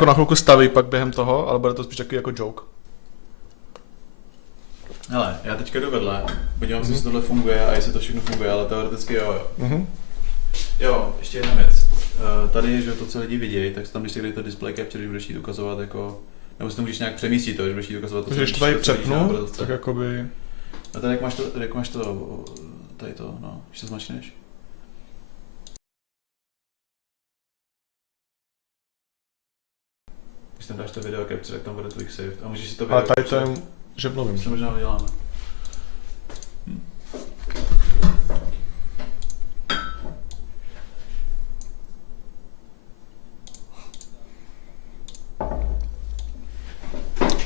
jako na chvilku staví pak během toho, ale bude to spíš takový jako joke. Hele, já teďka jdu vedle, podívám se, jestli tohle funguje a jestli to všechno funguje, ale teoreticky jo. Jo, ještě jedna věc. Tady, že to, co lidi vidějí, tak tam, když si to display capture, když budeš jít ukazovat jako, nebo si to můžeš nějak přemístit, to, když budeš jít ukazovat to, co když to tady přepnu, tak jakoby... A tady jak máš to, tady to, no, když to zmačneš. Když tam dáš to video capture, tak tam bude quick save a můžeš si to video ale tady to je žeblovým. To možná uděláme.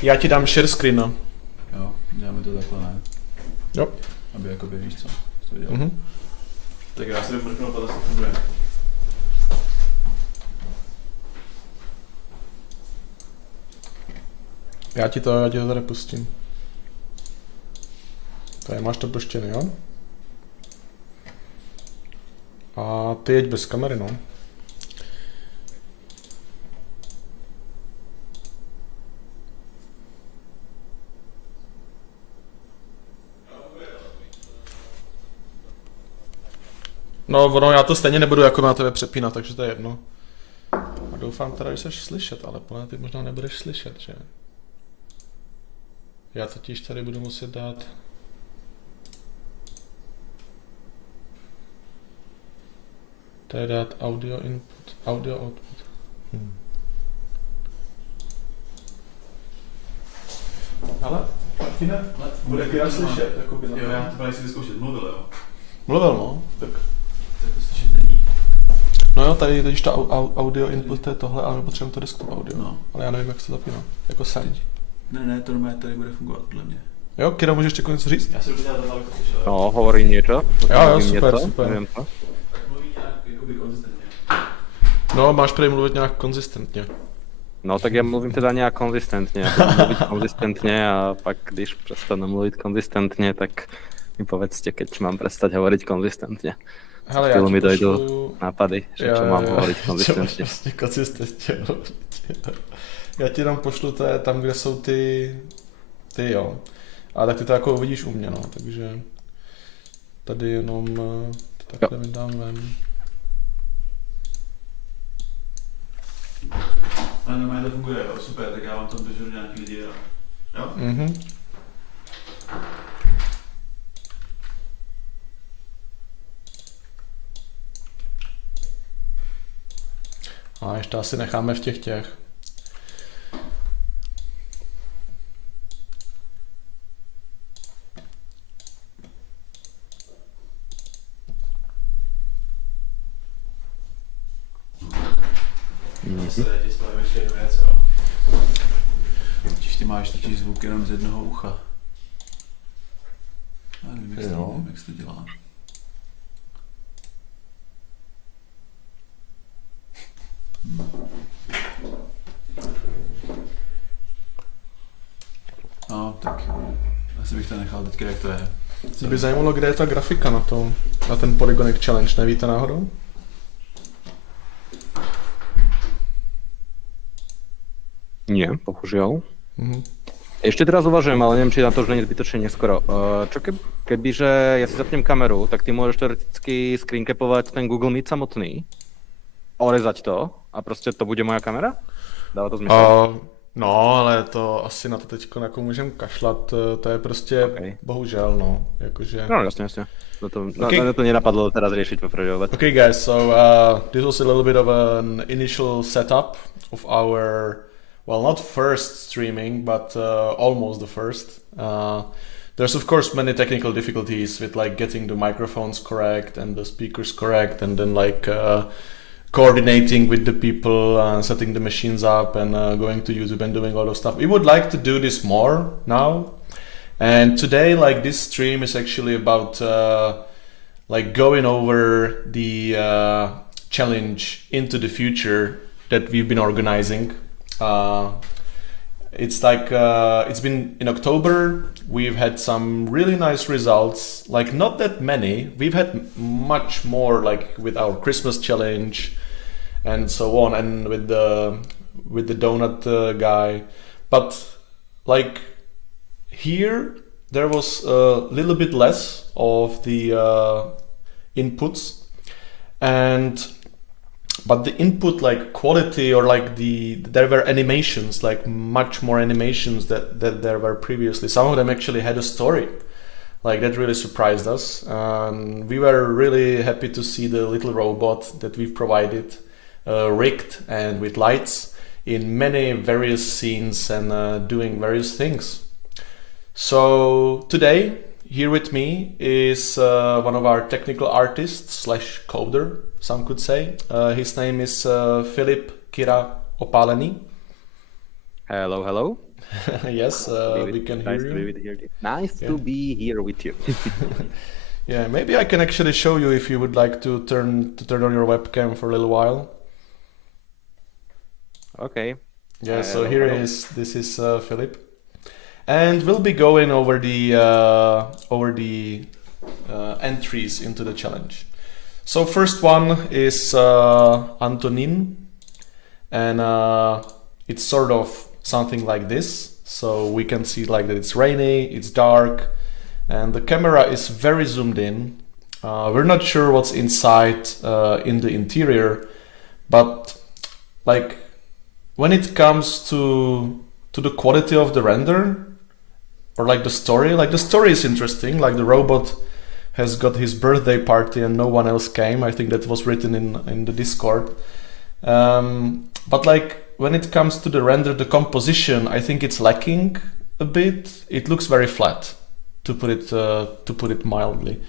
Já ti dám share screen, no. Jo, děláme to takhle, ne? Jo. Aby jakoby víš co to dělá. Tak já si jdu mrknout, to zase funguje. Já ti to tady pustím. Tady máš to puštěný, jo? A ty jeď bez kamery, no. No, ono, já to stejně nebudu jako na tebe přepínat, takže to je jedno. A doufám teda, že seš slyšet, ale podle ty možná nebudeš slyšet, že? Já totiž tady budu muset dát... Tady dát audio input, audio output. Ale, Martine, bude ty slyšet, jakoby na to. Jo, já to právě si vyzkoušet, mluvil, jo? Mluvil, no, tak to slyšet není. No jo, tady když ta audio input to je tohle, ale my potřebujeme to desktop audio. No. Ale já nevím, jak se to zapíná. Jako sem. Ne, to normálně tady bude fungovat podle mě. Jo, Kiro, můžeš ještě něco říct? Já se podívat tohle, abych to slyšel. No, hovorí niečo. Jo, super. Tak mluví nějak jakoby konzistentně. No, máš prý mluvit nějak konzistentně. No tak ja mluvím teda nejak konzistentne. Ja budem mluviť konzistentne a pak, když prestanu mluviť konzistentne, tak mi povedzte, keď mám prestať hovoriť konzistentne. Hele, já mi ti dojdú pošlu... nápady, že čo mám hovoriť konzistentne. Prostě konzistentně. Já ti tam pošlu tam, kde jsou ty jo. A tak ty to jako uvidíš u mě, no, takže tady jenom to takhle vydám ven. Ale normálně to funguje, jo, super, tak já vám tam držu nějaký lidi, jo? A ještě asi necháme v těch. Já ti spavím ještě jednu věc, jo. Když ty máš totiž zvuk jenom z jednoho ucha. Já nevím, jak se to dělá. No, tak asi bych to nechal teďka, jak to je. Mě by zajímalo, kde je ta grafika na ten Polygonic Challenge, nevíte náhodou? Nie, bohužiaľ. Ešte teraz uvažujem, ale neviem, či na to už nie je zbytočne neskoro. Čo kebyže ja si zapnem kameru, tak ty môžeš teoreticky screencapovať ten Google Meet samotný, orezať to a proste to bude moja kamera? Dáva to zmysel? No, ale to asi na to teďko jako můžem kašlat, to je prostě bohužel, no, jakože... No, jasně. To nenapadlo teraz riešiť poprvé. Okay guys, so this was a little bit of an initial setup of our, well, not first streaming, but almost the first. There's of course many technical difficulties with like getting the microphones correct and the speakers correct, and then like coordinating with the people, setting the machines up, and going to YouTube and doing all those stuff. We would like to do this more now, and today, like, this stream is actually about like going over the challenge into the future that we've been organizing. It's like it's been in October. We've had some really nice results, like not that many. We've had much more, like with our Christmas challenge and so on, and with the with the donut guy, but like here there was a little bit less of the inputs, but the input like quality or like there were animations, like much more animations that there were previously. Some of them actually had a story. Like that really surprised us, and we were really happy to see the little robot that we've provided, rigged and with lights in many various scenes and doing various things. So today, here with me is one of our technical artists slash coder, some could say. His name is Filip Kira Opaleni. Hello, hello. Yes, we can hear you. Nice to be here with you. Yeah, maybe I can actually show you if you would like to turn on your webcam for a little while. Okay. Yeah, so this is Filip, and we'll be going over the entries into the challenge. So first one is Antonin, and it's sort of something like this. So we can see like that it's rainy, it's dark, and the camera is very zoomed in. We're not sure what's inside in the interior, but like when it comes to the quality of the render or like the story is interesting. Like the robot has got his birthday party and no one else came. I think that was written in the Discord. But like when it comes to the render, the composition, I think it's lacking a bit. It looks very flat, to put it mildly.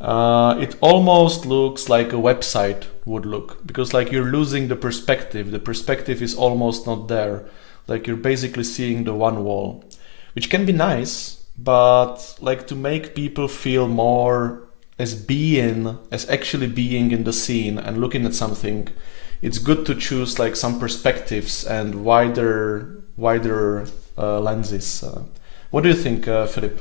It almost looks like a website would look, because like you're losing the perspective. The perspective is almost not there. Like you're basically seeing the one wall, which can be nice, but like to make people feel more as actually being in the scene and looking at something, it's good to choose like some perspectives and wider lenses. What do you think, Filip?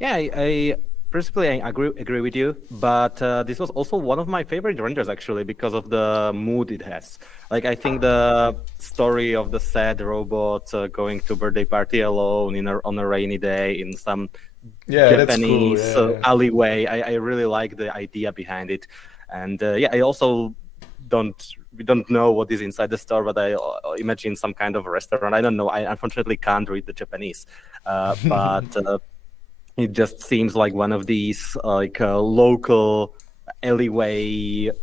Yeah, I principally I agree with you, but this was also one of my favorite renders actually because of the mood it has. Like I think the story of the sad robot going to birthday party alone on a rainy day in some Japanese alleyway. I really like the idea behind it, and I also we don't know what is inside the store, but I imagine some kind of restaurant. I don't know. I unfortunately can't read the Japanese, but it just seems like one of these local alleyway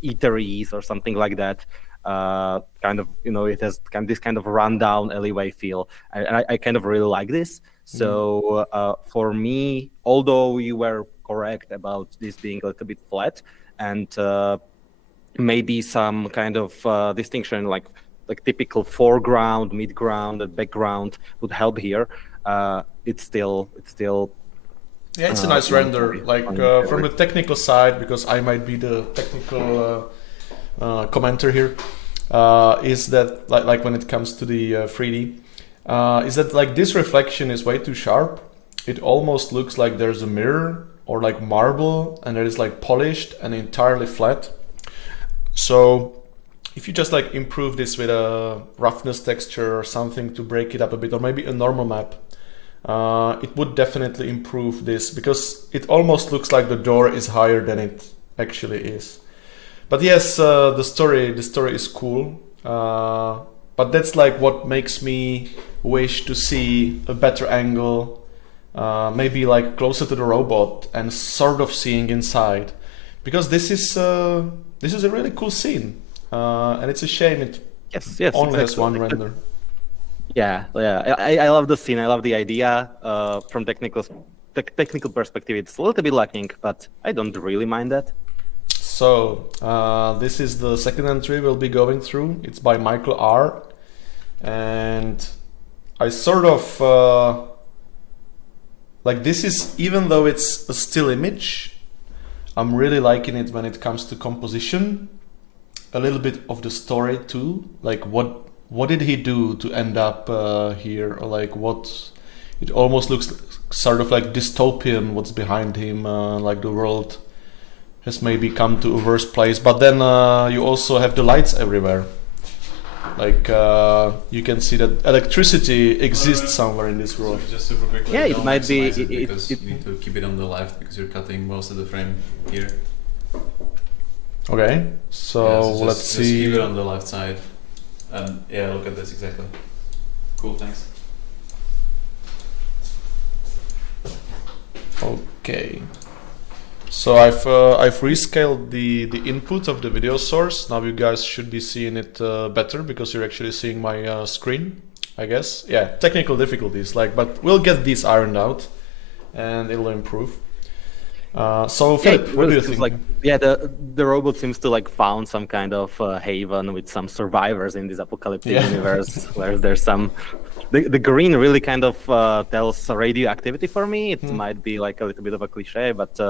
eateries or something like that. Kind of, it has this kind of rundown alleyway feel. I kind of really like this. So for me, although you were correct about this being a little bit flat and maybe some kind of distinction like typical foreground, midground, and background would help here. It's still yeah, it's a nice render. Like from the technical side, because I might be the technical commenter here, is that like when it comes to the 3D, is that like this reflection is way too sharp. It almost looks like there's a mirror or like marble, and it is like polished and entirely flat. So if you just like improve this with a roughness texture or something to break it up a bit, or maybe a normal map, it would definitely improve this, because it almost looks like the door is higher than it actually is. But yes, the story is cool, but that's like what makes me wish to see a better angle, maybe like closer to the robot and sort of seeing inside, because this is a really cool scene, and it's a shame it only has one render. Yeah. I love the scene. I love the idea. From technical perspective, it's a little bit lacking, but I don't really mind that. So this is the second entry we'll be going through. It's by Michael R. And I sort of like this is, even though it's a still image, I'm really liking it when it comes to composition, a little bit of the story too. Like what did he do to end up here, or like what? It almost looks sort of like dystopian. What's behind him? Like the world has maybe come to a worse place. But then you also have the lights everywhere. Like you can see that electricity exists somewhere in this world. Just super quickly. Yeah, it don't might be- maximize it it- because it- you need to keep it on the left because you're cutting most of the frame here. Okay, so Yeah, so let's just see. keep it on the left side. And yeah, look at this exactly. Cool, thanks. Okay. So I've rescaled the input of the video source. Now you guys should be seeing it better because you're actually seeing my screen, I guess. Yeah, technical difficulties, but we'll get these ironed out, and it'll improve. So Philip, what do you think? The robot seems to found some kind of haven with some survivors in this apocalyptic universe where there's some. The green really kind of tells radioactivity for me. It might be a little bit of a cliche, but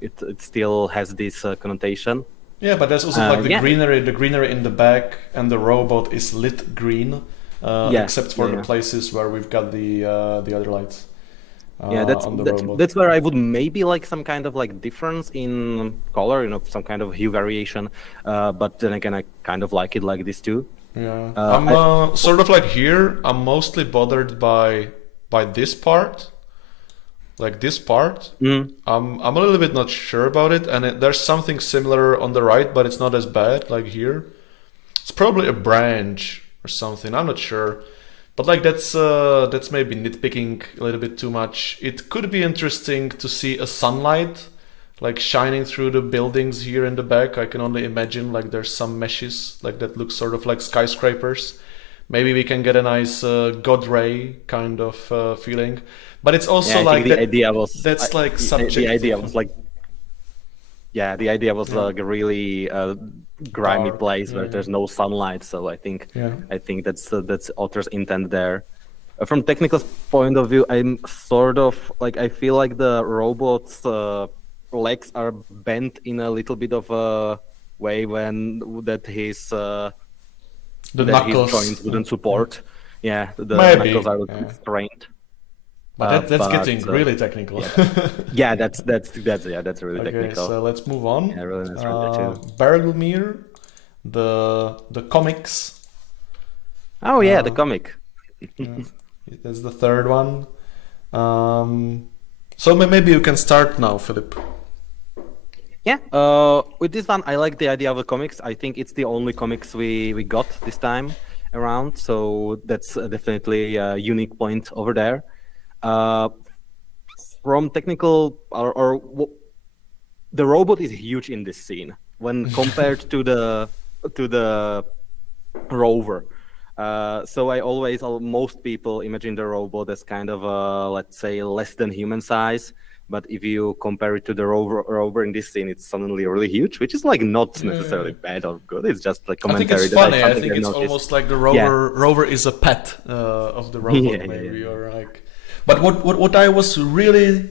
it still has this connotation. Yeah, but there's also the greenery in the back, and the robot is lit green, except for the places where we've got the other lights. That's where I would maybe some kind of difference in color, some kind of hue variation. But then again, I kind of like it like this too. Yeah, I'm sort of here. I'm mostly bothered by this part, this part. I'm a little bit not sure about it, and there's something similar on the right, but it's not as bad. Here, it's probably a branch or something. I'm not sure. But that's maybe nitpicking a little bit too much. It could be interesting to see a sunlight shining through the buildings here in the back. I can only imagine there's some meshes that look sort of like skyscrapers. Maybe we can get a nice God ray kind of feeling. But it's also the idea was subjective. The idea was the idea was a really grimy place where there's no sunlight. So I think that's author's intent there. From technical point of view, I'm sort of I feel like the robot's legs are bent in a little bit of a way his joints wouldn't support. Yeah, the knuckles are strained. But that's getting really technical. That's really technical. So let's move on. Yeah, really nice render too. Bergelmir, the comics. Oh yeah, the comic. That's the third one. So maybe you can start now, Philip. Yeah, with this one, I like the idea of the comics. I think it's the only comics we got this time around, so that's definitely a unique point over there. From technical, the robot is huge in this scene when compared to the rover. So most people imagine the robot as kind of let's say less than human size. But if you compare it to the rover in this scene, it's suddenly really huge, which is not necessarily bad or good. It's just commentary. I think it's funny. I think it's almost like the rover is a pet of the robot, maybe, or But what I was really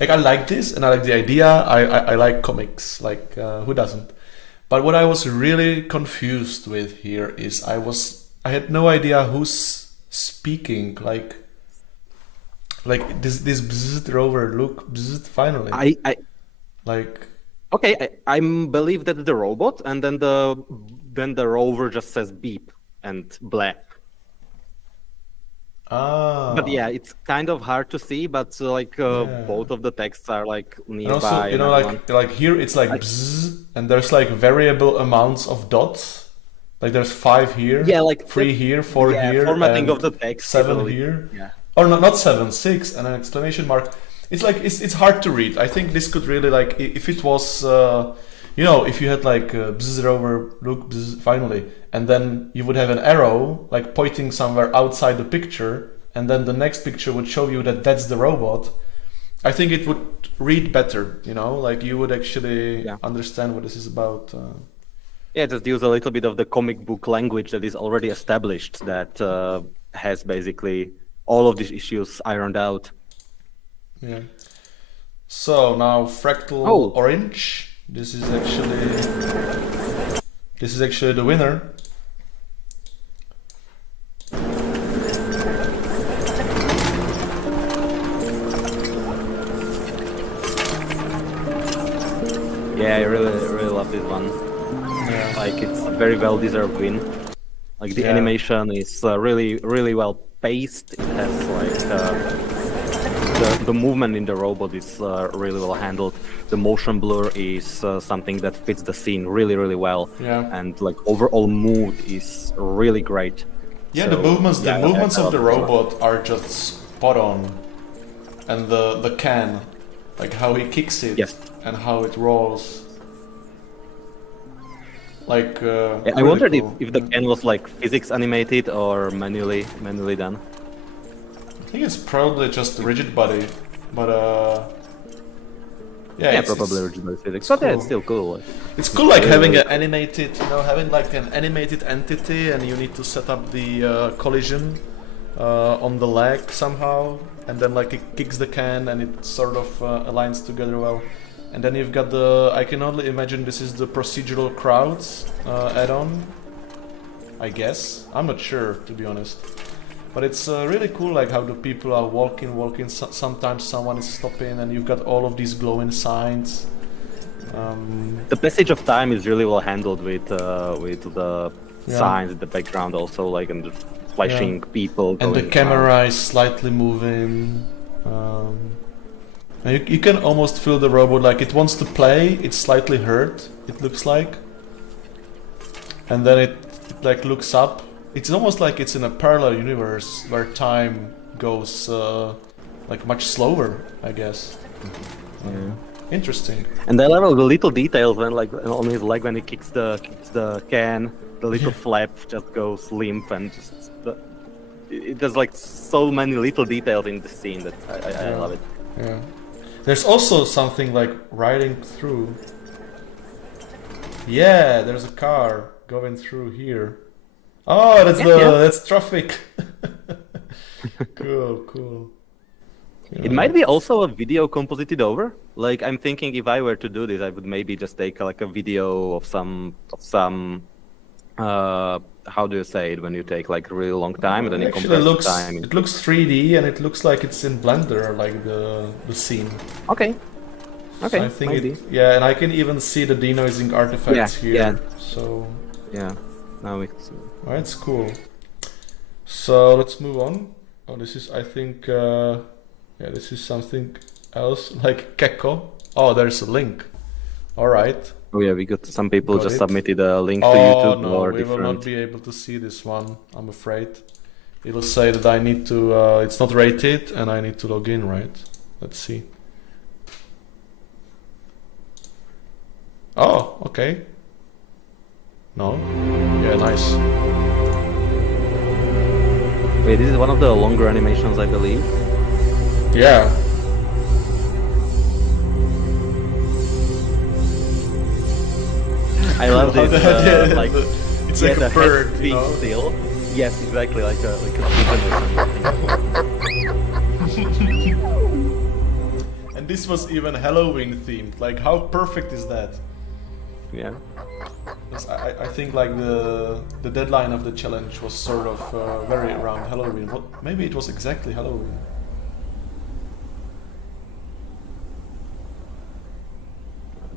I like this and I like the idea. I like comics. Who doesn't? But what I was really confused with here is I had no idea who's speaking. This bzzzt rover look bzzzt finally. I believe that the robot and then the rover just says beep and blah. But yeah, it's kind of hard to see, but both of the texts are nearby. And also, here it's bzzz, and there's variable amounts of dots. There's 5 here, 3 here, 4 here, formatting and of the text 7 here. Yeah. Or not 7, 6, and an exclamation mark. It's hard to read. I think this could really if it was if you had bzzz rover look bzzz finally, and then you would have an arrow pointing somewhere outside the picture, and then the next picture would show you that that's the robot. I think it would read better. You would actually understand what this is about. Just use a little bit of the comic book language that is already established that has basically all of these issues ironed out. Yeah. So now fractal orange. This is actually the winner. Yeah, I really love this one. Yeah. It's a very well deserved win. Like the Yeah. animation is really, really well paced. It has like the movement in the robot is really well handled. The motion blur is something that fits the scene really, really well. Yeah. And like overall mood is really great. Yeah, So, the movements yeah, the movements I of the love it as well. robot are just spot on. And the can, like how he kicks it Yes. and how it rolls. Like I really wondered cool. if the can was like physics animated or manually done. I think it's probably just rigid body, but yeah, Yeah, it's, probably it's, original physics, but yeah, cool. it's still cool. Like, it's cool like having an animated, having like an animated entity, and you need to set up the collision on the leg somehow, and then like it kicks the can and it sort of aligns together well. And then you've got I can only imagine this is the procedural crowds add-on, I guess. I'm not sure, to be honest. But it's really cool, like how the people are walking. Sometimes someone is stopping, and you've got all of these glowing signs. the passage of time is really well handled with the Yeah. signs in the background, also like and the flashing people. And the going around. camera is slightly moving. And you can almost feel the robot, like it wants to play, it's slightly hurt, it looks like. And then it like looks up. It's almost like it's in a parallel universe where time goes like much slower, I guess. Yeah. Interesting. And I love the little details when like on his leg when he kicks the can, the little flap just goes limp and just it does like so many little details in the scene that I love it. Yeah. There's also something like riding through. Yeah, there's a car going through here. Oh, that's traffic. Cool. It might be also a video composited over. Like I'm thinking if I were to do this, I would maybe just take like a video of some how do you say it when you take like a really long time and then you Actually, compress the time. it looks 3D and it looks like it's in Blender, like the scene. Okay. Okay. So I think maybe. yeah, and I can even see the denoising artifacts Yeah, here. yeah. So Yeah. Now we can see. that's cool. So let's move on. Oh, this is I think this is something else like Kekko. Oh, there's a link. All right. Oh yeah, we got some people Got just it. submitted a link to Oh YouTube no, or we will different. not be able to see this one, I'm afraid. It'll say that I need to, it's not rated and I need to log in, right? Let's see. Oh, okay. No? Yeah, nice. Wait, this is one of the longer animations, I believe. Yeah. I love this. Like it's yeah, like the a bird, head you being know? still. Yes, exactly, like a pigeon. And this was even Halloween themed. Like, how perfect is that? Yeah. 'Cause I think like the deadline of the challenge was sort of very around Halloween. Maybe it was exactly Halloween.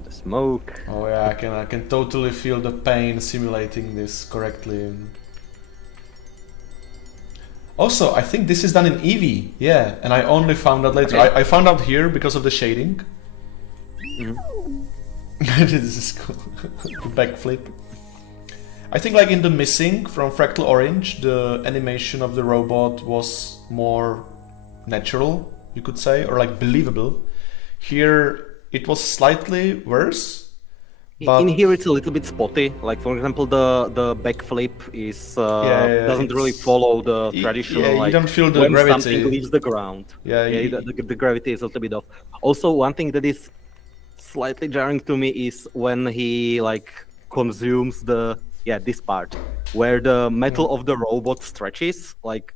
The smoke. Oh yeah, I can totally feel the pain simulating this correctly. Also, I think this is done in Eevee. Yeah, and I only found out later. Okay. I found out here because of the shading. This is cool. The backflip. I think like in the Missing from Fractal Orange, the animation of the robot was more natural, you could say, or like believable. Here it was slightly worse. But In here, it's a little bit spotty. Like for example, the backflip is doesn't really it's- follow the traditional. Yeah, you like, don't feel the when gravity. something leaves the ground. Yeah, The gravity is a little bit off. Also, one thing that is slightly jarring to me is when he like consumes this part where the metal of the robot stretches. Like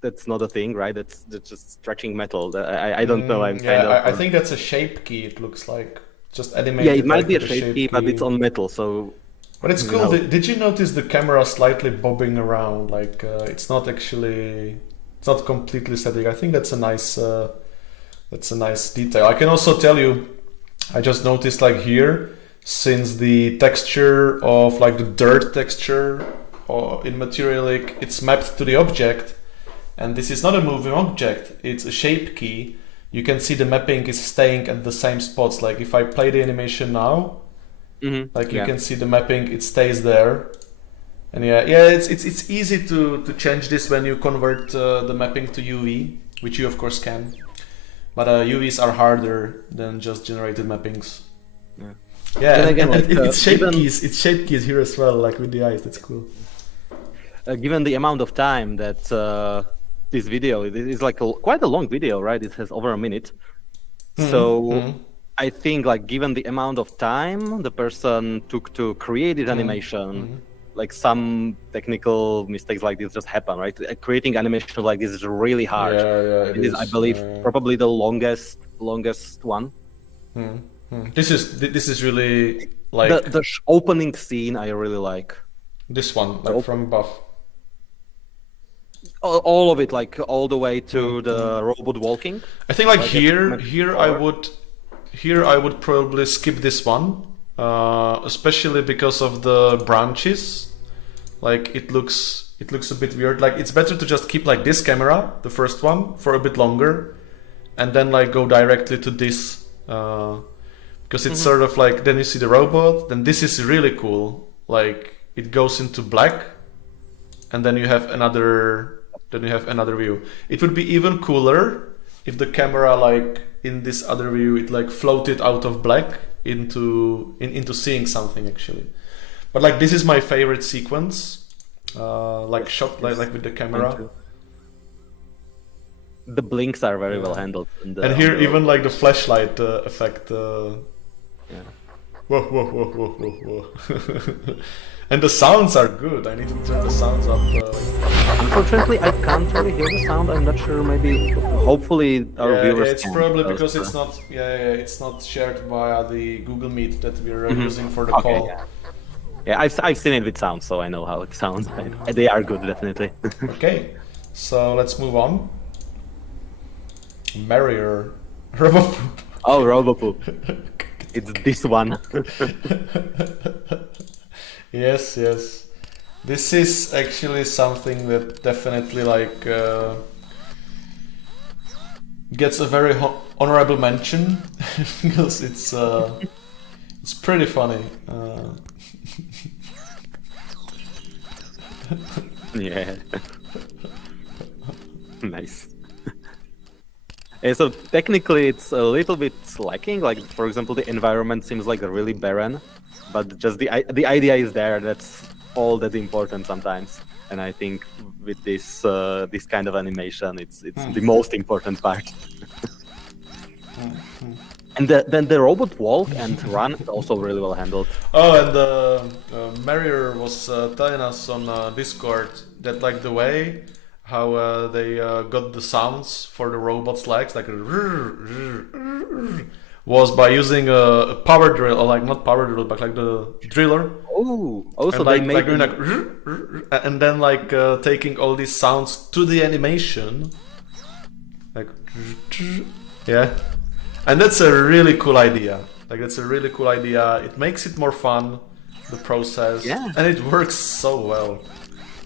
that's not a thing, right? That's just stretching metal. I don't know. I'm kind of. I think that's a shape key. It looks like just animated. Yeah, it might like be a with shape key, but it's on metal, so. But it's you cool. know. Did you notice the camera slightly bobbing around? Like it's not actually, it's not completely static. I think that's a nice detail. I can also tell you, I just noticed like here, since the texture of like the dirt texture or in Materialic, it's mapped to the object, and this is not a moving object, it's a shape key. You can see the mapping is staying at the same spots. Like if I play the animation now, you can see the mapping, it stays there. And it's easy to change this when you convert the mapping to UV, which you of course can. But UVs are harder than just generated mappings. Yeah, and again, it's shape keys. It's shape keys here as well, like with the eyes. That's cool. Given the amount of time that this video is like quite a long video, right? It has over a minute. So I think like given the amount of time the person took to create this animation, like some technical mistakes like this just happen, right? Creating animation like this is really hard. It is, I believe, probably the longest one. This is really like the opening scene. I really like this one, like from above. All of it, like all the way to the robot walking. I think like here I would probably skip this one, especially because of the branches. Like it looks a bit weird. Like it's better to just keep like this camera, the first one, for a bit longer, and then like go directly to this. Because it's sort of like, then you see the robot, then this is really cool. Like it goes into black, and then you have another view. It would be even cooler if the camera, like in this other view, it like floated out of black into seeing something actually. But like this is my favorite sequence, like shot like with the camera. The blinks are very well handled. And here even like the flashlight effect. Whoa. And the sounds are good. I need to turn the sounds up. Unfortunately, I can't really hear the sound. I'm not sure. Maybe, hopefully, our viewers. It's probably because it's not. It's not shared via the Google Meet that we're using for the call. Yeah, I've seen it with sound, so I know how it sounds. They are good, definitely. Okay, so let's move on. Marrier, Robopoop. Oh, Robopoop. It's this one. Yes. This is actually something that definitely like gets a very honorable mention because it's pretty funny. Yeah. Nice. So technically it's a little bit lacking, like for example the environment seems like really barren, but just the idea is there. That's all that's important sometimes, and I think with this this kind of animation it's the most important part. And then the robot walk and run is also really well handled. Oh, and Marrier was telling us on Discord that like the way how they got the sounds for the robot's legs, like was by using a power drill, or like not power drill, but like the driller. Oh, also and they like, made like, and then like taking all these sounds to the animation, like yeah, and that's a really cool idea. Like that's a really cool idea. It makes it more fun, the process, and it works so well.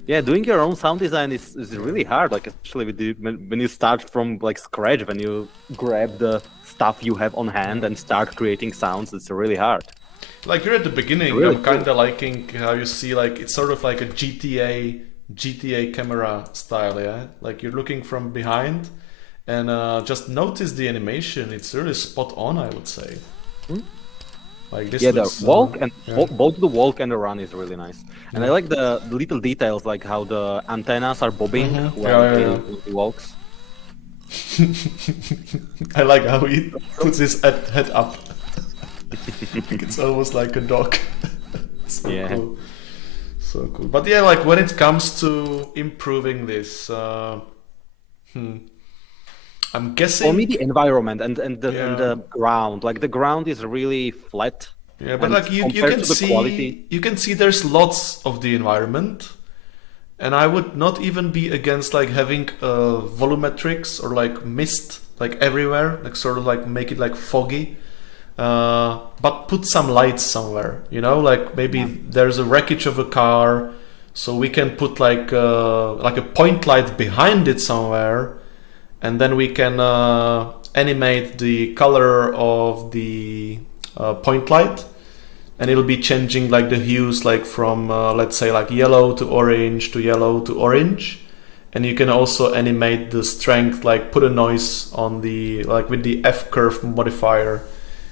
Yeah, doing your own sound design is really hard, like especially with when you start from like scratch, when you grab the stuff you have on hand and start creating sounds, it's really hard. Like you're at the beginning, really I'm kind of liking how you see like it's sort of like a GTA camera style, yeah? Like you're looking from behind and just notice the animation, it's really spot on, I would say. Like this looks, the walk and both the walk and the run is really nice, and I like the little details, like how the antennas are bobbing when he walks. I like how he puts his head up. It's almost like a dog. So cool. So cool. But yeah, like when it comes to improving this, I'm guessing. For me, the environment and the ground, like the ground is really flat. Yeah, but like you can see there's lots of the environment, and I would not even be against like having volumetrics or like mist like everywhere, like sort of like make it like foggy, but put some lights somewhere. You know, like maybe there's a wreckage of a car, So we can put like a point light behind it somewhere, and then we can animate the color of the point light, and it'll be changing like the hues, like from let's say like yellow to orange to yellow to orange. And you can also animate the strength, like put a noise on the, like with the F curve modifier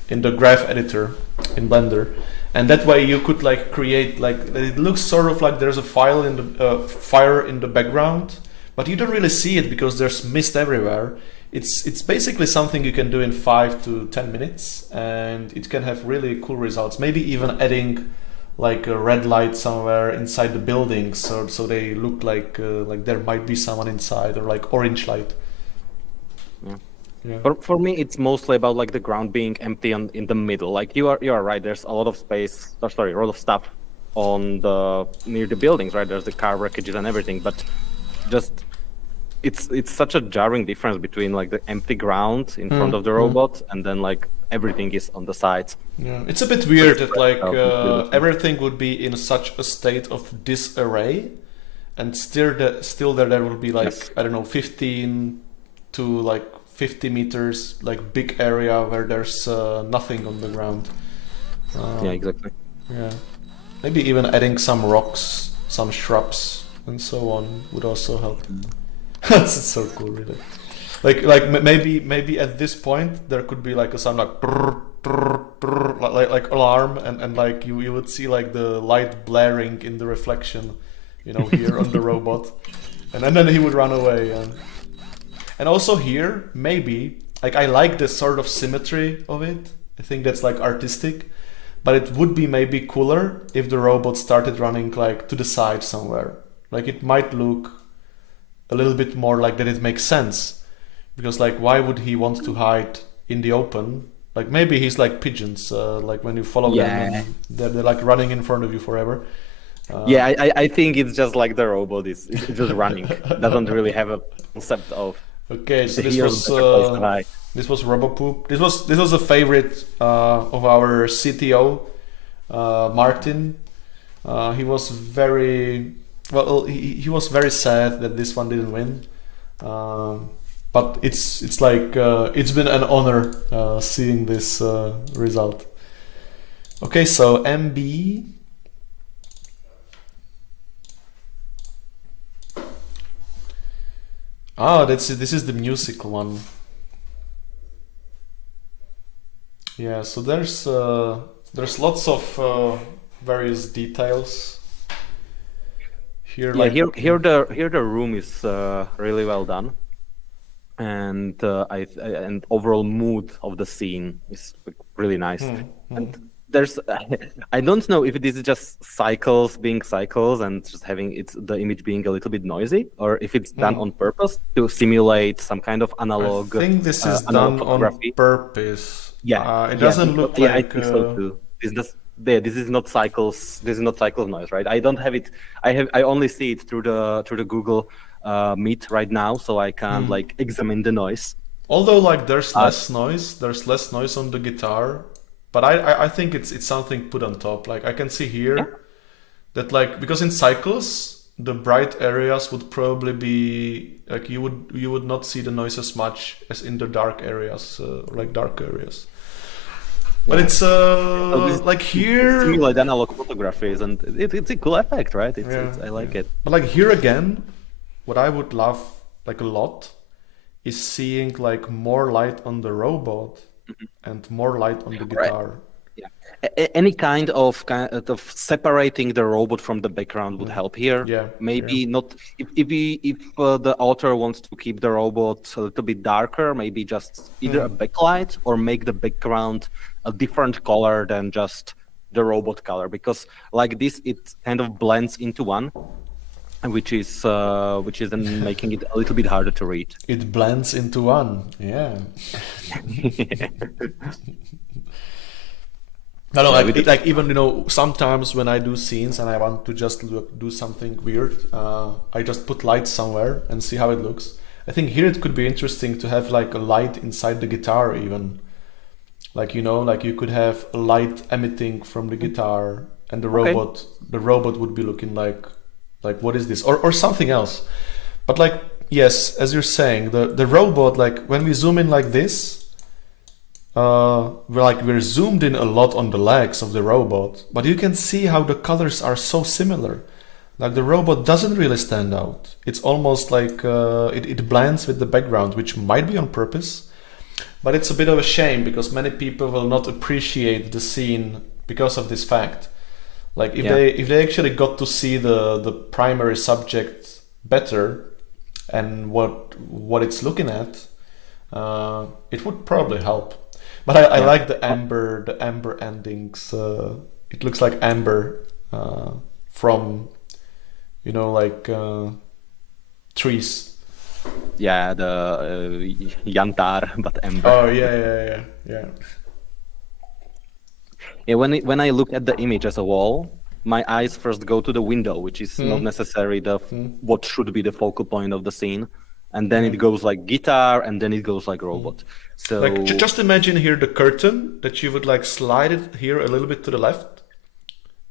in the graph editor in Blender. And that way you could like create, like, it looks sort of like there's a fire in the background, but you don't really see it because there's mist everywhere. It's basically something you can do in 5 to 10 minutes, and it can have really cool results. Maybe even adding like a red light somewhere inside the buildings, so they look like there might be someone inside, or like orange light. Yeah. For me, it's mostly about like the ground being empty in the middle. Like you are right. There's a lot of space. A lot of stuff on near the buildings, right? There's the car wreckages and everything. But just it's such a jarring difference between like the empty ground in front of the robot and then like everything is on the sides. Yeah, it's a bit weird that like everything would be in such a state of disarray, and still there will be like, yes, I don't know, 15 to like 50 meters, like big area where there's nothing on the ground. Yeah, exactly. Yeah, maybe even adding some rocks, some shrubs, and so on would also help. That's so cool, really. Like maybe at this point there could be like a sound like brrr, brrr, brrr, like alarm, and like you would see like the light blaring in the reflection, you know, here on the robot, and then he would run away. And also here, maybe, like I like the sort of symmetry of it. I think that's like artistic, but it would be maybe cooler if the robot started running like to the side somewhere. Like it might look a little bit more like that it makes sense. Because like, why would he want to hide in the open? Like maybe he's like pigeons, like when you follow them, and they're like running in front of you forever. Yeah, I think it's just like the robot is just running. Doesn't really have a concept of. Okay, so this was RoboPoop. This was a favorite of our CTO, Martin. He was very he was very sad that this one didn't win. But it's like it's been an honor seeing this result. Okay, so MB. Oh, this is the music one. Yeah, so there's lots of various details here. Yeah, like here the room is really well done, and and overall mood of the scene is like, really nice. And there's I don't know if this is just cycles being cycles and just having the image being a little bit noisy, or if it's done on purpose to simulate some kind of analog. I think this is done on purpose. Yeah, it doesn't look like. I think so too. This is not cycles. This is not cycles noise, right? I don't have it. I only see it through the Google Meet right now, so I can like examine the noise. Although like there's less noise on the guitar. But I think it's something put on top. Like I can see here that like, because in cycles the bright areas would probably be like you would not see the noise as much as in the dark areas, like dark areas. But it's like here simulate analog photographies, and it's a cool effect, right? I like it. But like here again, what I would love like a lot is seeing like more light on the robot. And more light on the guitar. Right. Yeah. Any kind of separating the robot from the background would help here. Yeah. Maybe not if the author wants to keep the robot a little bit darker, maybe just either a backlight or make the background a different color than just the robot color, because like this it kind of blends into one. Which is then making it a little bit harder to read. It blends into one, yeah. No, like even sometimes when I do scenes and I want to just do something weird, I just put lights somewhere and see how it looks. I think here it could be interesting to have like a light inside the guitar even, like like you could have a light emitting from the guitar, and the robot would be looking like like what is this, or something else. But like, yes, as you're saying, the robot, like when we zoom in like this, we're zoomed in a lot on the legs of the robot, but you can see how the colors are so similar. Like the robot doesn't really stand out. It's almost like it blends with the background, which might be on purpose, but it's a bit of a shame because many people will not appreciate the scene because of this fact. Like if they actually got to see the primary subject better and what it's looking at, it would probably help. But I like the amber endings. It looks like amber from, you know, like trees. Yeah, the yantar, but amber. Oh yeah. Yeah, when I look at the image as a whole, my eyes first go to the window, which is not necessarily what should be the focal point of the scene, and then it goes like guitar, and then it goes like robot. So like just imagine here the curtain that you would like slide it here a little bit to the left,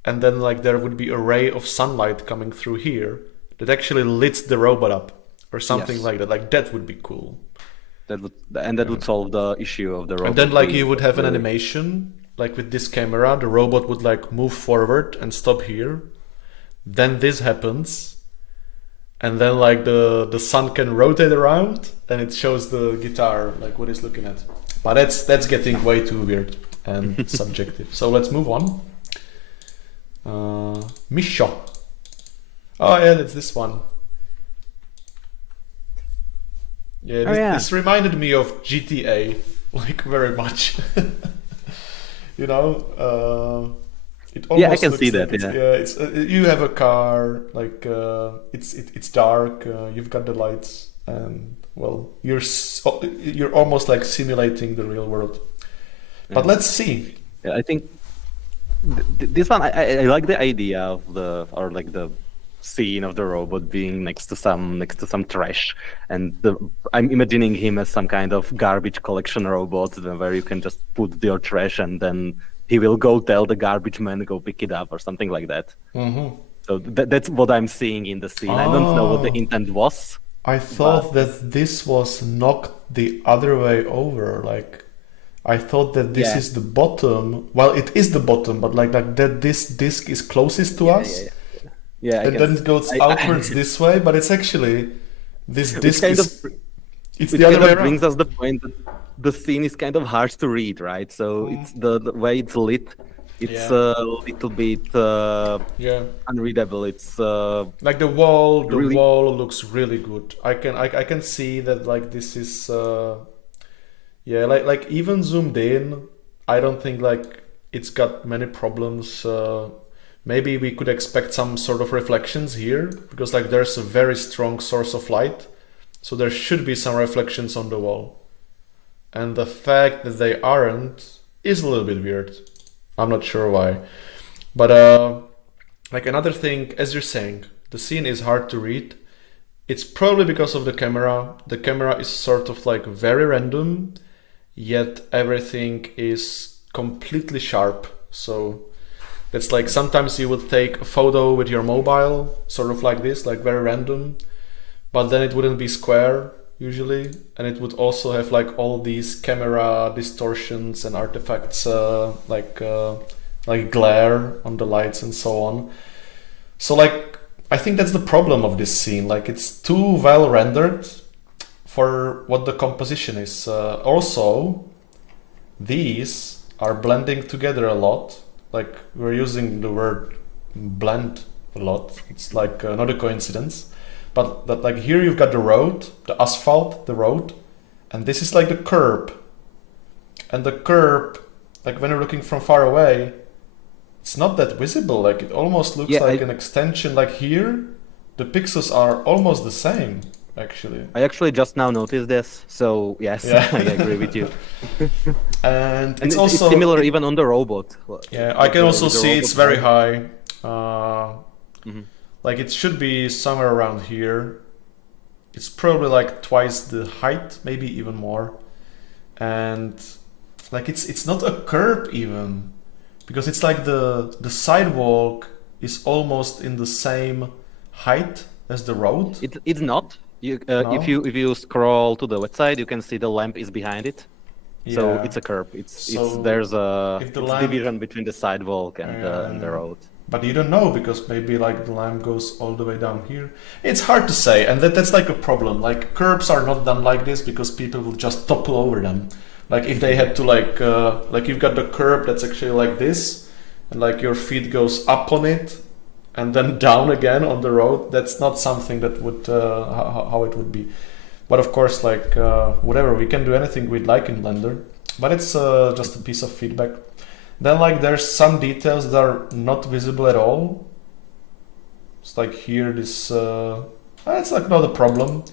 and then like there would be a ray of sunlight coming through here that actually lit the robot up or something like that. Like that would be cool. That would solve the issue of the robot. And then like you would have an animation. Like with this camera, the robot would like move forward and stop here. Then this happens. And then like the sun can rotate around and it shows the guitar, like what it's looking at. But that's getting way too weird and subjective. So let's move on. Misho. Oh yeah, that's this one. Yeah, this reminded me of GTA, like very much. You know, it almost I can looks see like that. it's you have a car, like it's dark. You've got the lights, and well, you're almost like simulating the real world. But let's see. Yeah, I think this one I like the idea of the scene of the robot being next to some trash, and I'm imagining him as some kind of garbage collection robot where you can just put your trash and then he will go tell the garbage man to go pick it up or something like that. So that's what I'm seeing in the scene. I don't know what the intent was. I thought that this was knocked the other way over. Like I thought that this is the bottom. Well, it is the bottom, but like that this disc is closest to us. Yeah, and then it goes outwards this way, but it's actually this disc it's the other way around. Brings us the point that the scene is kind of hard to read, right? So it's the way it's lit. It's a little bit unreadable. It's like the wall looks really good. I can see that like this is like even zoomed in, I don't think like it's got many problems. Maybe we could expect some sort of reflections here because like there's a very strong source of light. So there should be some reflections on the wall. And the fact that they aren't is a little bit weird. I'm not sure why. But like another thing, as you're saying, the scene is hard to read. It's probably because of the camera. The camera is sort of like very random, yet everything is completely sharp. So it's like sometimes you would take a photo with your mobile, sort of like this, like very random, but then it wouldn't be square usually, and it would also have like all these camera distortions and artifacts, like glare on the lights and so on. So like I think that's the problem of this scene. Like it's too well rendered for what the composition is. Also, these are blending together a lot. Like we're using the word blend a lot. It's like not a coincidence. But that like here you've got the road, the asphalt, the road, and this is like the curb. And the curb, like when you're looking from far away, it's not that visible. Like it almost looks like an extension. Like here, the pixels are almost the same. Actually, I actually just now noticed this, so yes, I agree with you. And it's also similar even on the robot. Yeah, I can also see it's very high. Like it should be somewhere around here. It's probably like twice the height, maybe even more. And like it's not a curb even, because it's like the sidewalk is almost in the same height as the road. It's not. No? If you scroll to the website, you can see the lamp is behind it. So Yeah. it's a curb. It's So there's a if the it's lamp- division between the sidewalk and the road. But you don't know because maybe like the lamp goes all the way down here. It's hard to say, and that's like a problem. Like curbs are not done like this because people will just topple over them. Like if they had to like you've got the curb that's actually like this, and like your feet goes up on it, and then down again on the road. That's not something that would how it would be. But of course, like whatever, we can do anything we'd like in Blender. But it's just a piece of feedback. Then like there's some details that are not visible at all. It's like here this it's like not a problem.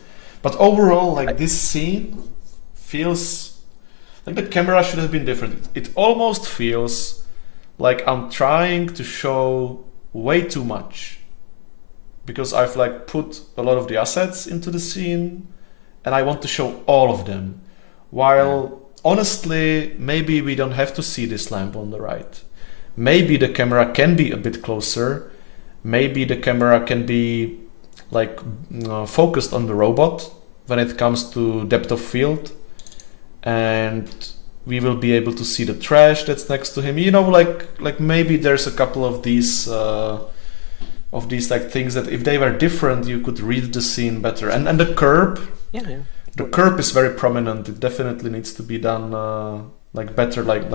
But overall like this scene feels like the camera should have been different. It almost feels like I'm trying to show way too much. Because I've like put a lot of the assets into the scene and I want to show all of them. While honestly, maybe we don't have to see this lamp on the right. Maybe the camera can be a bit closer. Maybe the camera can be like focused on the robot when it comes to depth of field. And we will be able to see the trash that's next to him. You know, like maybe there's a couple of these like things that if they were different, you could read the scene better. And the curb. Yeah. The curb is very prominent. It definitely needs to be done like better, like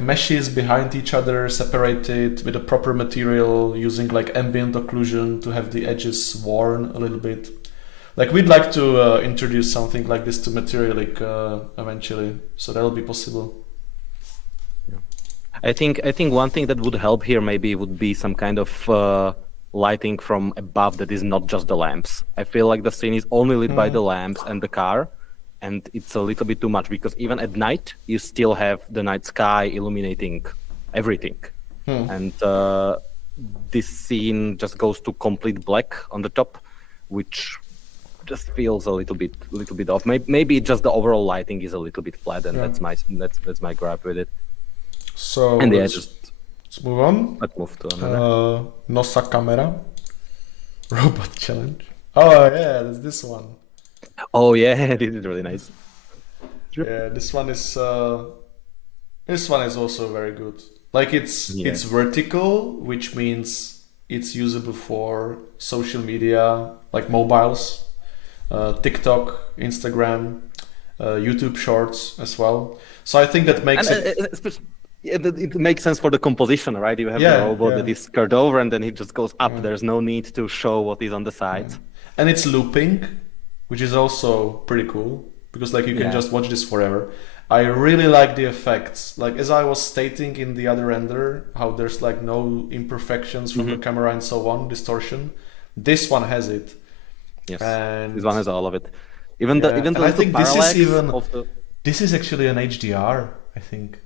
meshes behind each other, separated with a proper material, using like ambient occlusion to have the edges worn a little bit. Like we'd like to introduce something like this to Materialic eventually, so that'll be possible. I think one thing that would help here maybe would be some kind of lighting from above that is not just the lamps. I feel like the scene is only lit by the lamps and the car, and it's a little bit too much because even at night you still have the night sky illuminating everything. And this scene just goes to complete black on the top, which just feels a little bit off. Maybe just the overall lighting is a little bit flat, and that's my gripe with it. So And yeah, let's move on. Let's move to another. Nosa camera. Robot challenge. Oh yeah, there's this one. Oh yeah, this is really nice. Yeah, this one is also very good. Like it's vertical, which means it's usable for social media, like mobiles, TikTok, Instagram, YouTube Shorts as well. So I think that makes it makes sense for the composition, right? You have the robot that is curved over and then it just goes up. There's no need to show what is on the sides. And it's looping, which is also pretty cool because like you can just watch this forever. I really like the effects. Like as I was stating in the other render, how there's like no imperfections from the camera and so on, distortion. This one has it. Yes, and this one has all of it. Even the I think this is even this is actually an HDR. I think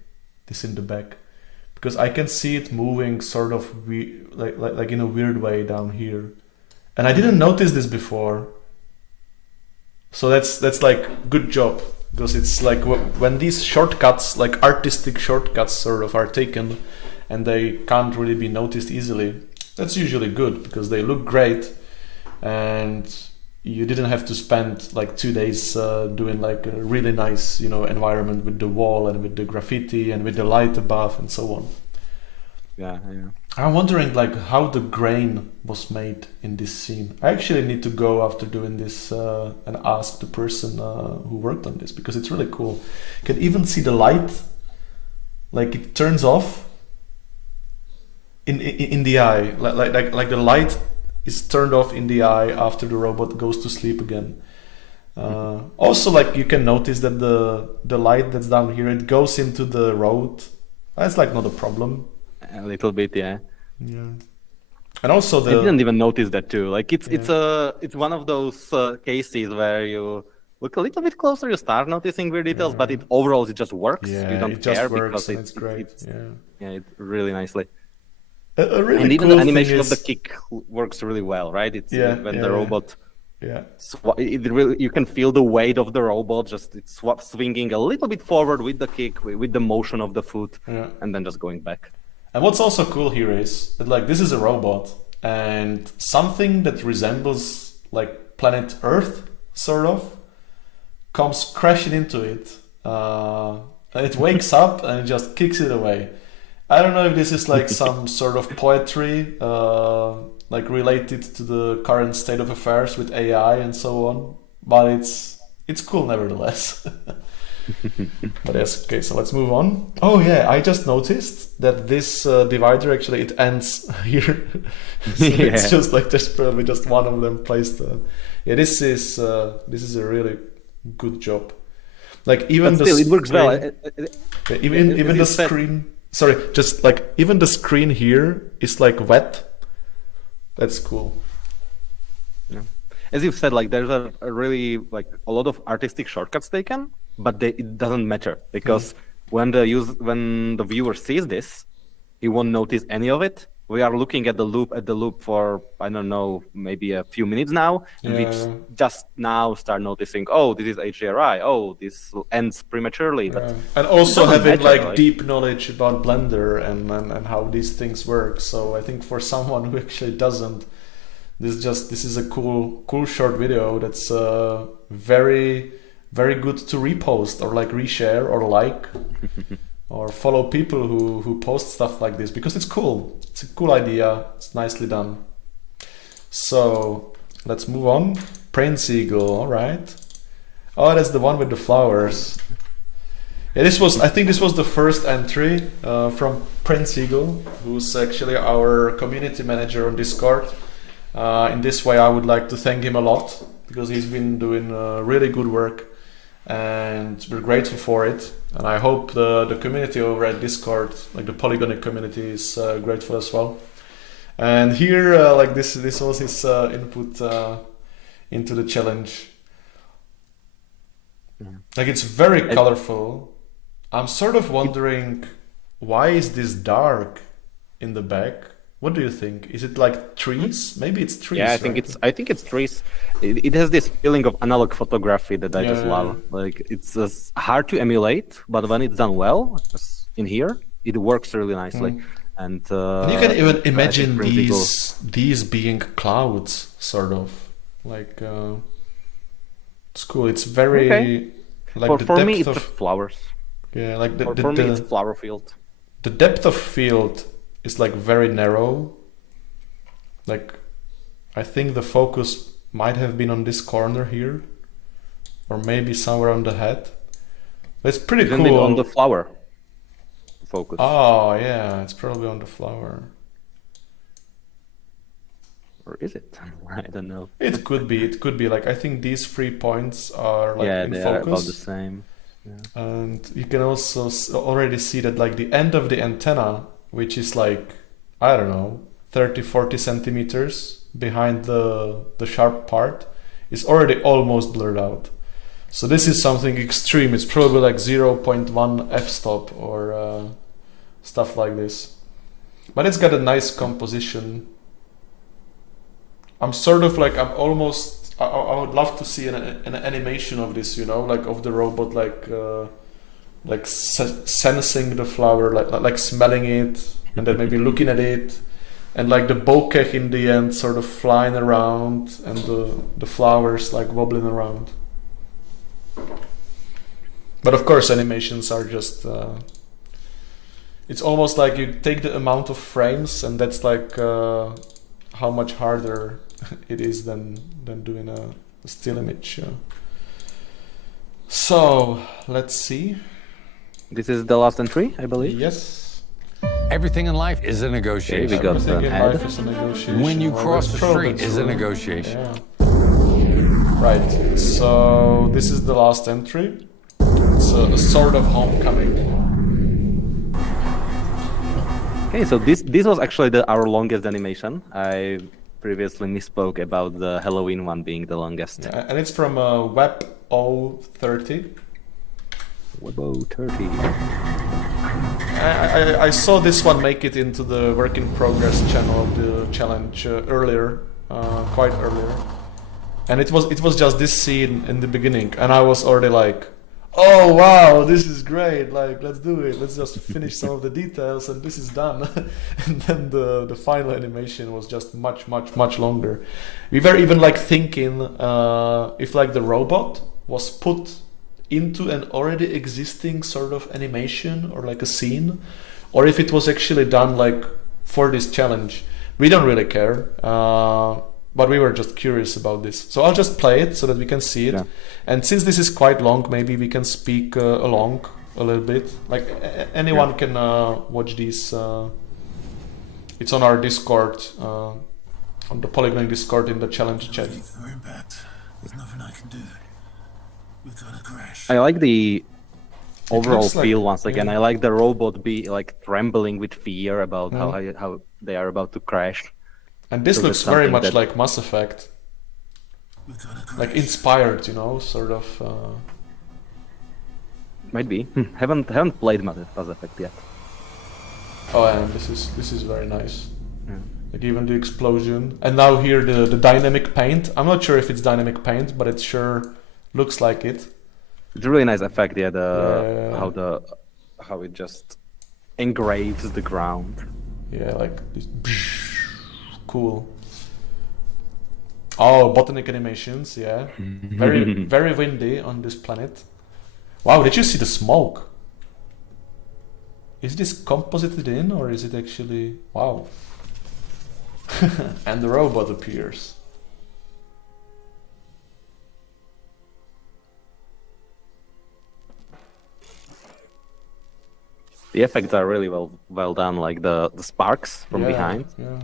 this in the back because I can see it moving sort of like in a weird way down here, and I didn't notice this before. So that's like good job because it's like when these shortcuts, like artistic shortcuts, sort of are taken, and they can't really be noticed easily. That's usually good because they look great, and you didn't have to spend like 2 days doing like a really nice, environment with the wall and with the graffiti and with the light above and so on. Yeah. I'm wondering like how the grain was made in this scene. I actually need to go after doing this and ask the person who worked on this because it's really cool. You can even see the light, like it turns off in the eye, like the light is turned off in the eye after the robot goes to sleep again. Also, like you can notice that the light that's down here, it goes into the road. That's like not a problem. A little bit, yeah. Yeah. And also I didn't even notice that too. Like it's one of those cases where you look a little bit closer, you start noticing weird details, but overall it just works. Yeah, you don't it just care works, because it's great. It really nicely. Really and even cool the animation is, of the kick works really well, right? It's when the robot. Yeah. It really, you can feel the weight of the robot. It's swinging a little bit forward with the kick, with the motion of the foot, and then just going back. And what's also cool here is that like this is a robot, and something that resembles like planet Earth, sort of, comes crashing into it. And it wakes up and it just kicks it away. I don't know if this is like some sort of poetry, like related to the current state of affairs with AI and so on, but it's cool nevertheless. But yes, okay, so let's move on. Oh yeah, I just noticed that this divider actually it ends here. So it's just like there's probably just one of them placed. Yeah, this is a really good job. Like even But still, it works well. yeah, even the screen. Sorry, just like even the screen here is like wet. That's cool. Yeah. As you've said, like there's a really like a lot of artistic shortcuts taken, but it doesn't matter because when the viewer sees this, he won't notice any of it. We are looking at the loop for I don't know, maybe a few minutes now, and we just now start noticing. Oh, this is HDRI. Oh, this ends prematurely. But and also having like deep knowledge about Blender and how these things work. So I think for someone who actually doesn't, this is a cool short video that's very good to repost or like reshare or like or follow people who post stuff like this because it's cool. It's a cool idea. It's nicely done. So let's move on. Prince Eagle, all right. Oh, that's the one with the flowers. Yeah, I think this was the first entry from Prince Eagle, who's actually our community manager on Discord. In this way, I would like to thank him a lot because he's been doing really good work and we're grateful for it. And I hope the community over at Discord, like the Polygonic community, is grateful as well. And here, like this was his input into the challenge. Like it's very colorful. I'm sort of wondering, why is this dark in the back? What do you think? Is it like trees? Maybe it's trees. Yeah, I think it's trees. It has this feeling of analog photography that I just love. Like it's hard to emulate, but when it's done well, as in here, it works really nicely. And you can even imagine these being clouds, sort of like. It's cool. It's very like for me, it's flowers. Yeah, like for me, it's flower field. The depth of field is like very narrow. Like I think the focus might have been on this corner here, or maybe somewhere on the head. But it's pretty cool. On the flower focus. Oh yeah, it's probably on the flower. Or is it? I don't know. It could be. It could be. Like I think these 3 points are like in they focus. are about the same. Yeah. And you can also already see that like the end of the antenna, which is like, I don't know, 30-40 centimeters behind the sharp part, is already almost blurred out. So this is something extreme. It's probably like 0.1 f-stop or stuff like this. But it's got a nice composition. I'm sort of like, I would love to see an animation of this, like of the robot, like sensing the flower, like smelling it, and then maybe looking at it, and like the bokeh in the end sort of flying around, and the flowers like wobbling around. But of course, animations are just. It's almost like you take the amount of frames, and that's like how much harder it is than doing a still image. So let's see. This is the last entry, I believe. Yes. Everything in life is a negotiation. Okay, we got Everything in an life is a negotiation. When you cross that's the street probably is a true. negotiation. Yeah. Right. So this is the last entry. It's a sort of homecoming. Okay, so this was actually our longest animation. I previously misspoke about the Halloween one being the longest. Yeah, and it's from Web 030. Web 30. I saw this one make it into the work in progress channel of the challenge earlier, quite earlier, and it was just this scene in the beginning, and I was already like, oh wow, this is great, like let's do it, let's just finish some of the details and this is done. And then the final animation was just much longer. We were even like thinking if like the robot was put into an already existing sort of animation or like a scene, or if it was actually done like for this challenge. We don't really care, but we were just curious about this. So I'll just play it so that we can see it. Yeah. And since this is quite long, maybe we can speak along a little bit. Like anyone can watch these. It's on our Discord, on the Polygon Discord in the challenge chat. We're in bed. There's nothing I can do. We've got to crash. I like the overall looks like- feel once again. yeah. I like the robot be like trembling with fear about Mm. how they are about to crash. And this So looks that's very something much that- like Mass Effect, We've got to crash. like inspired, you know, sort of. Might be. Haven't played Mass Effect yet. Oh, and this is very nice. Yeah. Like even the explosion, and now here the dynamic paint. I'm not sure if it's dynamic paint, but it sure looks like it. It's a really nice effect, yeah. Yeah. How it just engraves the ground. Yeah, like this. Cool. Oh, botanic animations. Yeah, very windy on this planet. Wow, did you see the smoke? Is this composited in, or is it actually... Wow. And the robot appears. The effects are really well done, like the sparks from Yeah, behind. Yeah.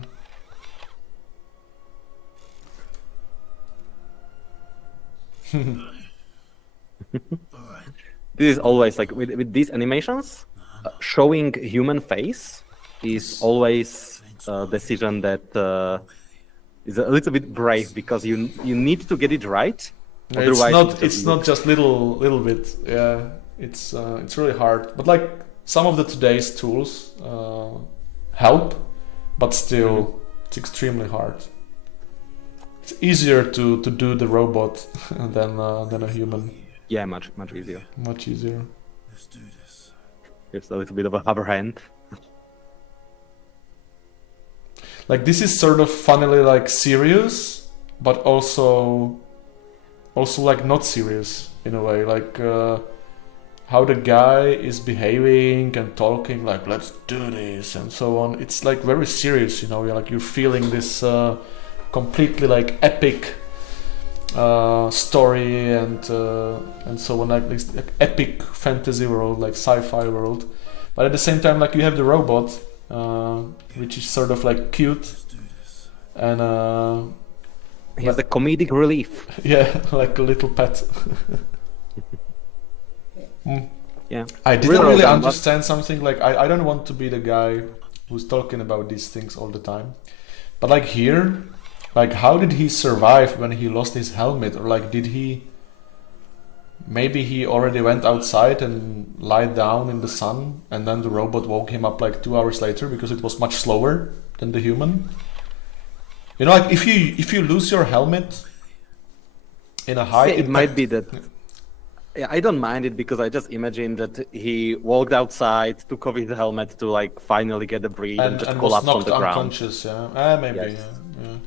This is always like with these animations, showing human face is always a decision that is a little bit brave because you need to get it right. Otherwise, It's not just little bit. Yeah, it's really hard. But like some of the today's tools help, but still it's extremely hard. It's easier to do the robot than a human. Yeah, much easier. Much easier. Let's do this. It's a little bit of a hover hand. Like this is sort of funnily like serious, but also like not serious in a way. Like how the guy is behaving and talking, like let's do this and so on. It's like very serious, you know. You're like you're feeling this completely like epic story and so on, like this like, epic fantasy world, like sci-fi world. But at the same time, like you have the robot, which is sort of like cute and He has the comedic relief. yeah, like a little pet. Yeah. I didn't Really really well done, but- understand something. Like I don't want to be the guy who's talking about these things all the time, but like here, like how did he survive when he lost his helmet? Or like did he? Maybe he already went outside and lied down in the sun, and then the robot woke him up like 2 hours later because it was much slower than the human. You know, like if you lose your helmet in a high, Yeah, it might be that. Yeah, I don't mind it because I just imagine that he walked outside, took off his helmet to like finally get a breathe and just was collapsed on knocked the ground. unconscious. Yeah, maybe. Yes. Yeah. And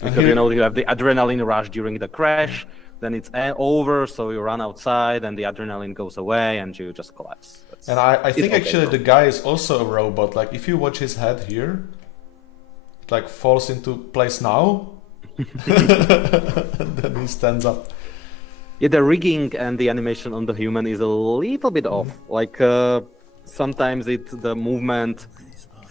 Because here- you know you have the adrenaline rush during the crash, then it's over, so you run outside and the adrenaline goes away and you just collapse. And I it's think okay, actually bro. the guy is also a robot. Like if you watch his head here, it like falls into place now. And then he stands up. Yeah, the rigging and the animation on the human is a little bit off. Like sometimes the movement.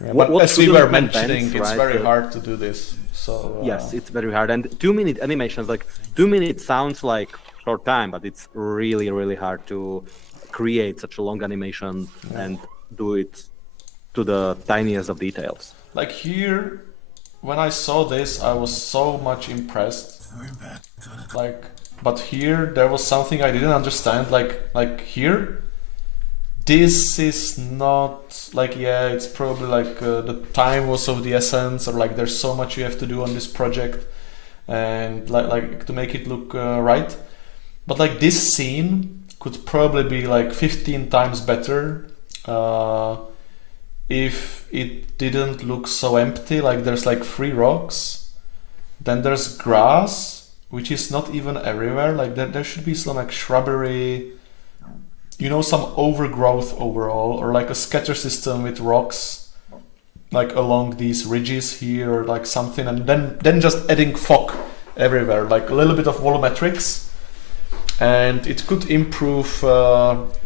Yeah, What- but what as we shouldn't were make mentioning, sense, it's right? very hard to do this. So Yes, it's very hard. And 2-minute animations, like 2 minutes sounds like short time, but it's really hard to create such a long animation and do it to the tiniest of details. like here, when I saw this, I was so much impressed. We're in bed. Gotta Like, but here there was something I didn't understand. Like here, this is not like, yeah, it's probably like the time was of the essence, or like there's so much you have to do on this project, and like to make it look right. But like this scene could probably be like 15 times better if it didn't look so empty. Like there's like 3 rocks, then there's grass, which is not even everywhere. Like there should be some like shrubbery, you know, some overgrowth overall, or like a scatter system with rocks like along these ridges here or like something, and then just adding fog everywhere, like a little bit of volumetrics, and it could improve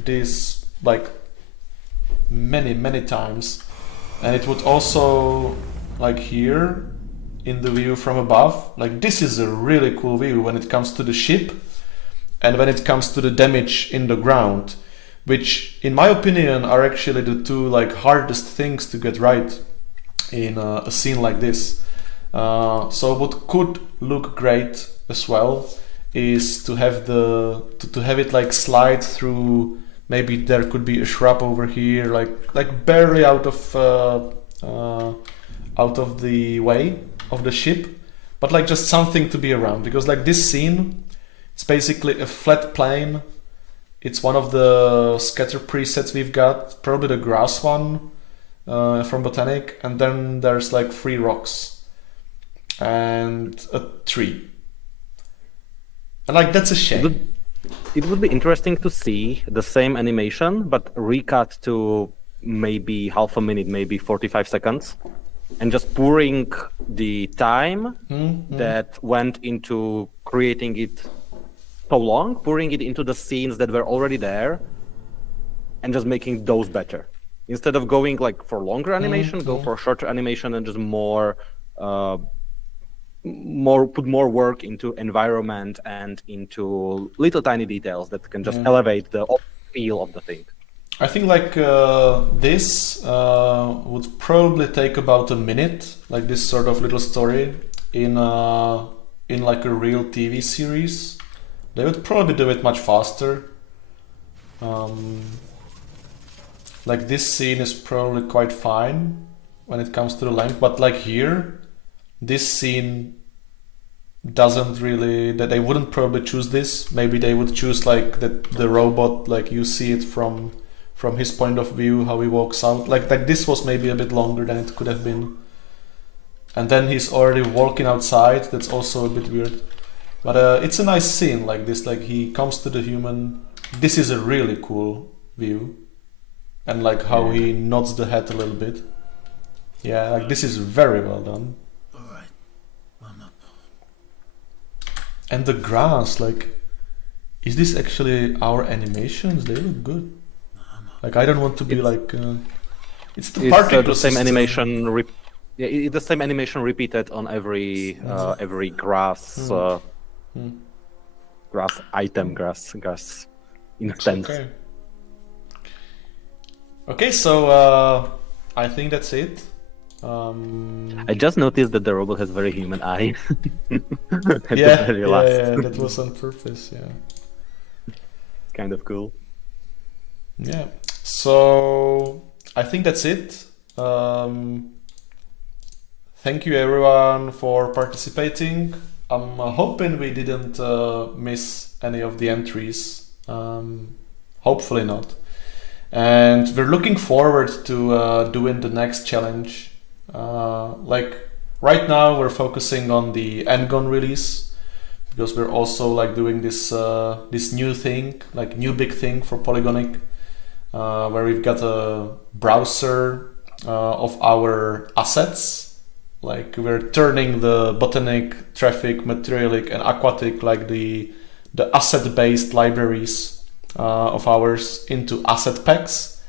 this like many times. And it would also, like here in the view from above, like this is a really cool view when it comes to the ship and when it comes to the damage in the ground, which in my opinion are actually the 2 like hardest things to get right in a scene like this. So what could look great as well is to have to have it like slide through. Maybe there could be a shrub over here, like barely out of the way of the ship, but like just something to be around, because like this scene, it's basically a flat plane. It's one of the scatter presets we've got, probably the grass one from Botanic, and then there's like 3 rocks and a tree, and like that's a shame. It would be interesting to see the same animation, but recut to maybe half a minute, maybe 45 seconds, and just pouring the time that went into creating it so long, pouring it into the scenes that were already there, and just making those better. Instead of going like for longer animation, go for shorter animation and just put more work into environment and into little tiny details that can just elevate the feel of the thing. I think like this would probably take about a minute, like this sort of little story in like a real TV series. They would probably do it much faster. Like this scene is probably quite fine when it comes to the length, but like here, this scene doesn't really, that they wouldn't probably choose this. Maybe they would choose like the robot, like you see it from his point of view, how he walks out. Like this was maybe a bit longer than it could have been. And then he's already walking outside. That's also a bit weird. But it's a nice scene like this. Like he comes to the human. This is a really cool view. And like how he nods the head a little bit. Yeah, like this is very well done. Alright, I'm up. And the grass, like, is this actually our animations? They look good. Like I don't want to be like, it's the particle the same system. animation. It's the same animation repeated on every grass grass item, grass instance. Okay. Okay, so I think that's it. I just noticed that the robot has very human eye. Yeah, that was on purpose. Yeah, kind of cool. Yeah. So I think that's it. Thank you everyone for participating. I'm hoping we didn't miss any of the entries. Hopefully not. And we're looking forward to doing the next challenge. Like right now we're focusing on the N-Gon release, because we're also like doing this this new thing, like new big thing for Polygonic, where we've got a browser of our assets. Like we're turning the botanic, traffic, materialic, and aquatic, like the asset-based libraries of ours, into asset packs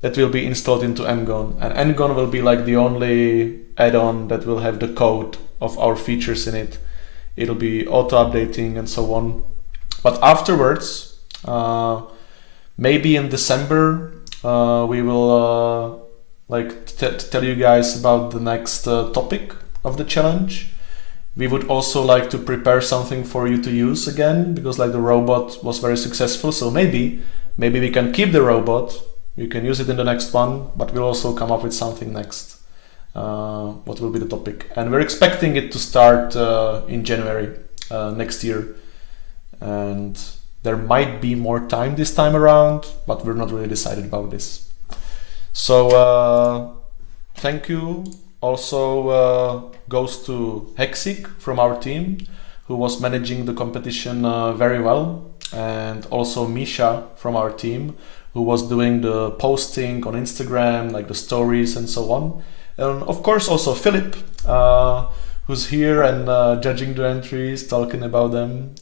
that will be installed into N-Gon. And N-Gon will be like the only add-on that will have the code of our features in it. It'll be auto-updating and so on. But afterwards, maybe in December, we will tell you guys about the next topic of the challenge. We would also like to prepare something for you to use again, because like the robot was very successful. So maybe we can keep the robot. You can use it in the next one, but we'll also come up with something next. What will be the topic? And we're expecting it to start in January next year. And there might be more time this time around, but we're not really decided about this. So thank you. Also goes to Hexik from our team, who was managing the competition very well, and also Misha from our team, who was doing the posting on Instagram, like the stories and so on. And of course also Philip, who's here and judging the entries, talking about them.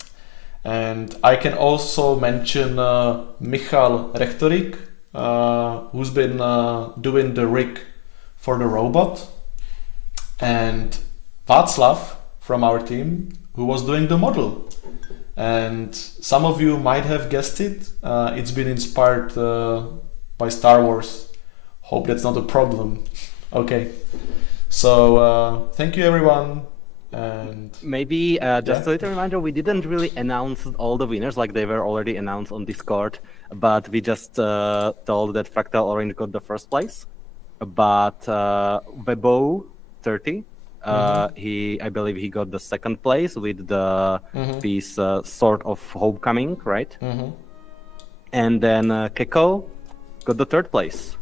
And I can also mention Michal Rechtorik, who's been doing the rig for the robot, and Václav from our team, who was doing the model. And some of you might have guessed it, it's been inspired by Star Wars. Hope that's not a problem. Okay, so thank you everyone. And maybe just a little reminder, we didn't really announce all the winners, like they were already announced on Discord, but we just told that Fractal Orange got the first place. But Webo30, I believe he got the second place with the piece Sword of Homecoming, right? And then Keko got the third place.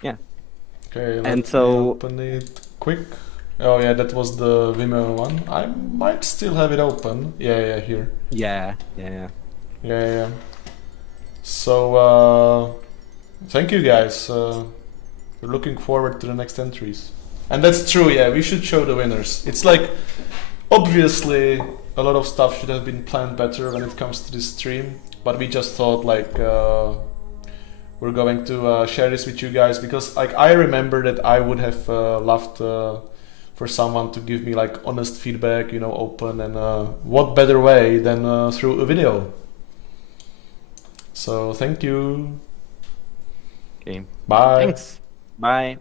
Yeah. Okay, and so open it quick. Oh yeah, that was the Vimeo one. I might still have it open. Yeah, here. Yeah. So thank you guys. We're looking forward to the next entries. And that's true, yeah, we should show the winners. It's like, obviously, a lot of stuff should have been planned better when it comes to this stream, but we just thought like we're going to share this with you guys, because like I remember that I would have loved for someone to give me like honest feedback, you know, open, and what better way than through a video. So thank you. Okay. Bye. Thanks. Bye.